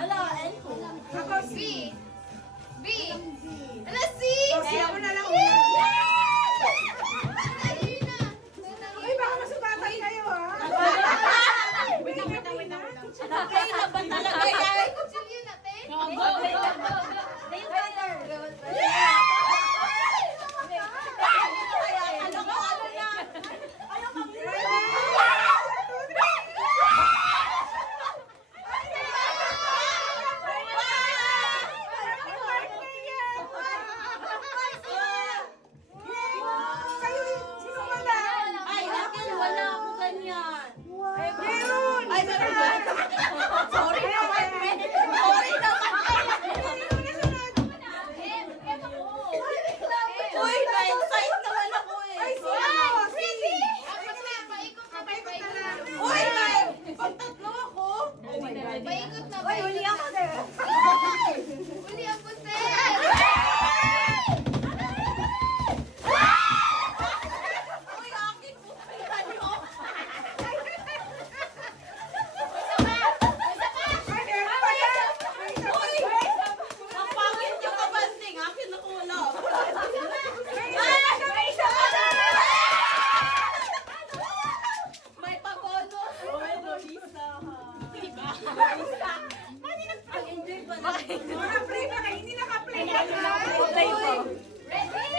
Hala, N ko. Ako, B. B. Ano, C? C ako na lang. Dali na. Uy, baka masugatan kayo, ha? Wait lang. Nakay na ba talaga yan? Kutsilyo natin? Ano ko, ano na? Ayaw kang Kayo, sino wala? Ay, akin wala ako ganyan. Meron! Ay, meron. Sorry naman, sorry naman. Uy, na-excite naman ako eh. Ay, sino? Sisi! Apat na, paikot na. Paikot na lang. Uy, pagtatlo ako. Oh my God. Paikot na. Uy, huli ako din. Uli ang puti. Uy, akin po. Ano? Ay, meron pa yan. Ay, Uy! Ang pangit yung kabanding. Akin ako wala. May pag-bonus. Uy, Lolisa. Diba? Ang enjoy pa na. Naka-play na kayo, hindi naka-play. Play po. Ready?